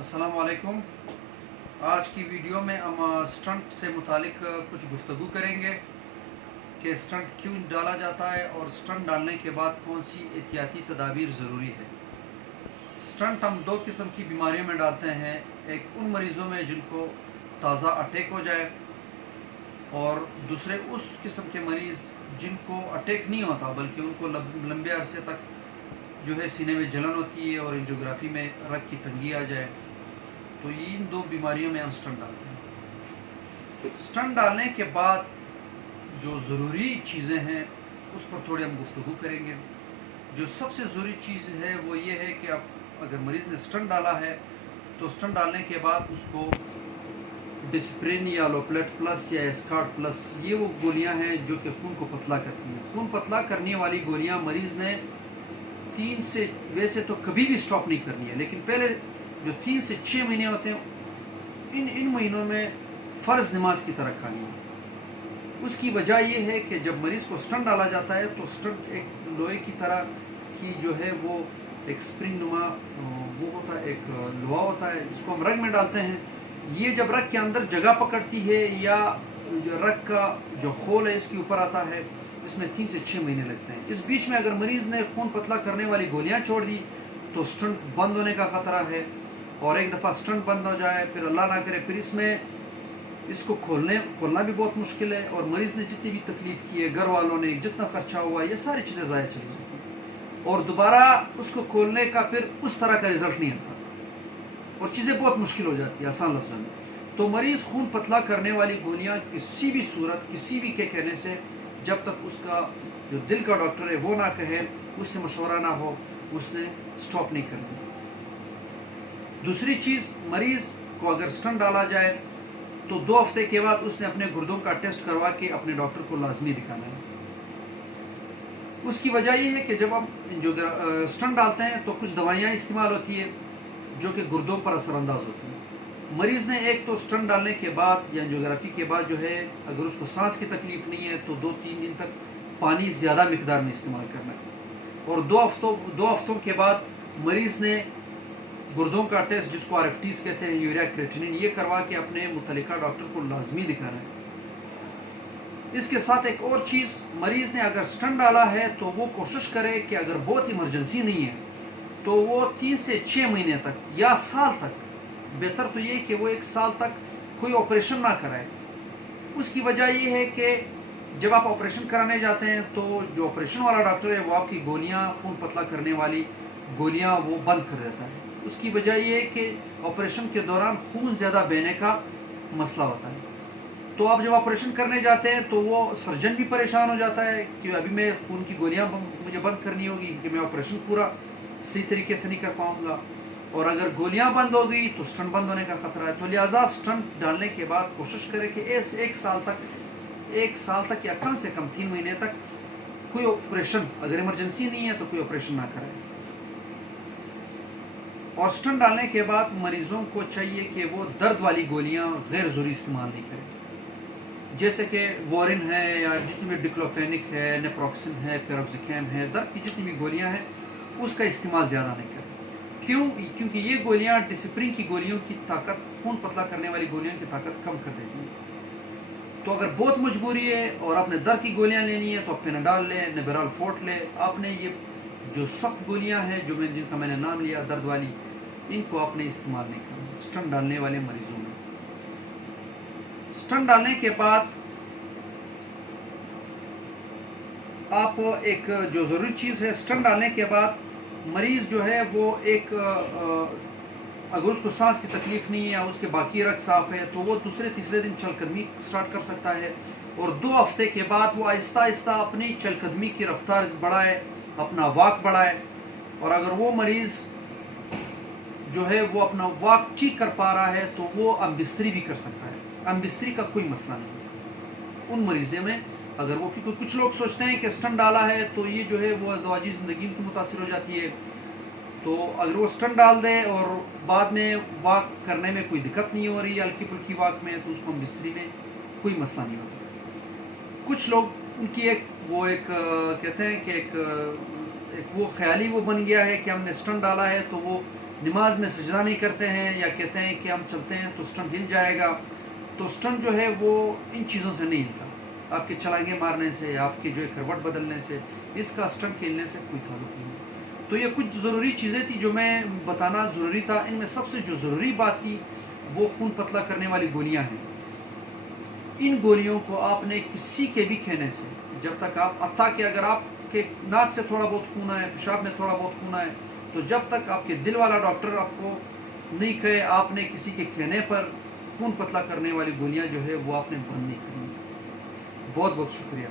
अस्सलाम वालेकुम। आज की वीडियो में हम स्टंट से मुतालिक कुछ गुफ्तगू करेंगे कि स्टंट क्यों डाला जाता है और स्टंट डालने के बाद कौन सी एहतियाती तदाबीर ज़रूरी है। स्टंट हम दो किस्म की बीमारियों में डालते हैं, एक उन मरीज़ों में जिनको ताज़ा अटैक हो जाए और दूसरे उस किस्म के मरीज़ जिनको अटैक नहीं होता बल्कि उनको लंबे अरसे तक जो है सीने में जलन होती है और एंजियोग्राफी में रग की तंगी आ जाए, तो ये इन दो बीमारियों में हम स्टंट डालते हैं। स्टंट डालने के बाद जो ज़रूरी चीज़ें हैं उस पर थोड़ी हम गुफ्तगू करेंगे। जो सबसे ज़रूरी चीज़ है वो ये है कि आप अगर मरीज़ ने स्टंट डाला है तो स्टंट डालने के बाद उसको डिस्प्रिन या लोप्लेट प्लस या एस्कार्ट प्लस, ये वो गोलियां हैं जो कि खून को पतला करती हैं। खून पतला करने वाली गोलियां मरीज़ ने 3 से, वैसे तो कभी भी स्टॉप नहीं करनी है, लेकिन पहले जो 3 से 6 महीने होते हैं इन महीनों में फ़र्ज़ नमाज की तरह खानी है। उसकी वजह यह है कि जब मरीज़ को स्टंट डाला जाता है तो स्टंट एक लोहे की तरह की जो है वो एक स्प्रिंग नुमा वो होता है, एक लोहा होता है, इसको हम रग में डालते हैं। ये जब रग के अंदर जगह पकड़ती है या रग का जो खोल है इसके ऊपर आता है, इसमें 3 से 6 महीने लगते हैं। इस बीच में अगर मरीज़ ने खून पतला करने वाली गोलियां छोड़ दी तो स्टंट बंद होने का ख़तरा है, और एक दफ़ा स्टंट बंद हो जाए फिर अल्लाह ना करे फिर इसको खोलना भी बहुत मुश्किल है, और मरीज़ ने जितनी भी तकलीफ़ की है, घर वालों ने जितना खर्चा हुआ, ये सारी चीज़ें ज़ाया चली जाती हैं और दोबारा उसको खोलने का फिर उस तरह का रिज़ल्ट नहीं आता और चीज़ें बहुत मुश्किल हो जाती है आसान लफ्ज़ों में। तो मरीज़ खून पतला करने वाली गोलियाँ किसी भी सूरत किसी भी के कहने से, जब तक उसका जो दिल का डॉक्टर है वो ना कहे, उससे मशवरा ना हो, उसने स्टॉप नहीं करनी। दूसरी चीज़, मरीज़ को अगर स्टंट डाला जाए तो 2 हफ्ते के बाद उसने अपने गुर्दों का टेस्ट करवा के अपने डॉक्टर को लाजमी दिखाना है। उसकी वजह यह है कि जब हम जो स्टंट डालते हैं तो कुछ दवाइयाँ इस्तेमाल होती है जो कि गुर्दों पर असरअंदाज होती हैं। मरीज़ ने एक तो स्टंट डालने के बाद या एंजियोग्राफी के बाद जो है, अगर उसको सांस की तकलीफ़ नहीं है तो 2-3 दिन तक पानी ज़्यादा मिकदार में इस्तेमाल करना है, और 2 हफ्तों के बाद मरीज़ ने गुर्दों का टेस्ट जिसको RFTs कहते हैं, यूरिया क्रिएटिनिन, ये करवा के अपने मुतल्लिका डॉक्टर को लाजमी दिखाना है। इसके साथ एक और चीज़, मरीज़ ने अगर स्टंट डाला है तो वो कोशिश करे कि अगर बहुत इमरजेंसी नहीं है तो वो 3 से 6 महीने तक या साल तक, बेहतर तो ये कि वो 1 साल तक कोई ऑपरेशन ना कराए। उसकी वजह ये है कि जब आप ऑपरेशन कराने जाते हैं तो जो ऑपरेशन वाला डॉक्टर है वो आपकी गोलियां, खून पतला करने वाली गोलियां वो बंद कर देता है। उसकी वजह ये है कि ऑपरेशन के दौरान खून ज़्यादा बहने का मसला होता है। तो आप जब ऑपरेशन करने जाते हैं तो वो सर्जन भी परेशान हो जाता है कि अभी मैं खून की गोलियां मुझे बंद करनी होगी कि मैं ऑपरेशन पूरा सही तरीके से नहीं कर पाऊंगा, और अगर गोलियां बंद हो गई तो स्टंट बंद होने का खतरा है। तो लिहाजा स्टंट डालने के बाद कोशिश करें कि एक साल तक या कम से कम 3 महीने तक कोई ऑपरेशन, अगर इमरजेंसी नहीं है तो कोई ऑपरेशन ना करें। और स्टंट डालने के बाद मरीजों को चाहिए कि वो दर्द वाली गोलियां गैर ज़रूरी इस्तेमाल नहीं करें, जैसे कि वॉरिन है या जितनी भी डिक्लोफेनिक है, नेप्रोक्सिन है, पेरोक्सिकैम है, दर्द की जितनी भी गोलियां हैं उसका इस्तेमाल ज़्यादा नहीं करें। क्यों? क्योंकि ये गोलियां डिस्प्रिन की गोलियों की ताकत, खून पतला करने वाली गोलियों की ताकत कम कर देती हैं। तो अगर बहुत मजबूरी है और आपने दर्द की गोलियां लेनी है तो आप पेनाडाल लें, नेबेरॉल फोर्ट लें। आपने ये जो सख्त गोलियां हैं जिनका मैंने नाम लिया दर्द वाली, इनको आपने इस्तेमाल नहीं करना स्टंट डालने वाले मरीजों में। स्टंट डालने के बाद आप एक जो ज़रूरी चीज़ है, स्टंट डालने के बाद मरीज़ जो है वो अगर उसको सांस की तकलीफ़ नहीं है या उसके बाकी रग साफ़ है तो वो दूसरे-तीसरे दिन चलकदमी स्टार्ट कर सकता है, और 2 हफ्ते के बाद वो आहिस्ता आहिस्ता अपनी चलकदमी की रफ्तार बढ़ाए, अपना वॉक बढ़ाए। और अगर वो मरीज़ जो है वो अपना वॉक ठीक कर पा रहा है तो वो अमबिस्तरी भी कर सकता है। अमबिस्तरी का कोई मसला नहीं उन मरीज़ों में। अगर वो, क्योंकि कुछ लोग सोचते हैं कि स्टंट डाला है तो ये जो है वो अज़दवाजी ज़िंदगी की मुतासिर हो जाती है, तो अगर वो स्टंट डाल दे और बाद में वॉक करने में कोई दिक्कत नहीं हो रही है, हल्की फुल्की वॉक में, तो उसको बिस्तरी में कोई मसला नहीं होता। कुछ लोग उनकी कहते हैं कि एक वो ख्याली वो बन गया है कि हमने स्टंट डाला है तो वो نماز میں سجدہ نہیں کرتے ہیں یا کہتے ہیں کہ ہم چلتے ہیں تو اسٹنٹ ہل جائے گا، تو اسٹنٹ جو ہے وہ ان چیزوں سے نہیں ہلتا، آپ کے چھلانگے مارنے سے، آپ کے جو ہے کروٹ بدلنے سے، اس کا اسٹنٹ کھیلنے سے کوئی تعلق نہیں ہے۔ تو یہ کچھ ضروری چیزیں تھی جو میں بتانا ضروری تھا۔ ان میں سب سے جو ضروری بات تھی وہ خون پتلا کرنے والی گولیاں ہیں۔ ان گولیوں کو آپ نے کسی کے بھی کھانے سے، جب تک آپ، حتیٰ کہ اگر آپ کے ناک سے تھوڑا بہت خون آئے، پیشاب میں تھوڑا بہت خون آئے، تو جب تک آپ کے دل والا ڈاکٹر آپ کو نہیں کہے آپ نے کسی کے کہنے پر خون پتلا کرنے والی گولیاں جو ہے وہ آپ نے بند نہیں کرنی۔ بہت بہت شکریہ۔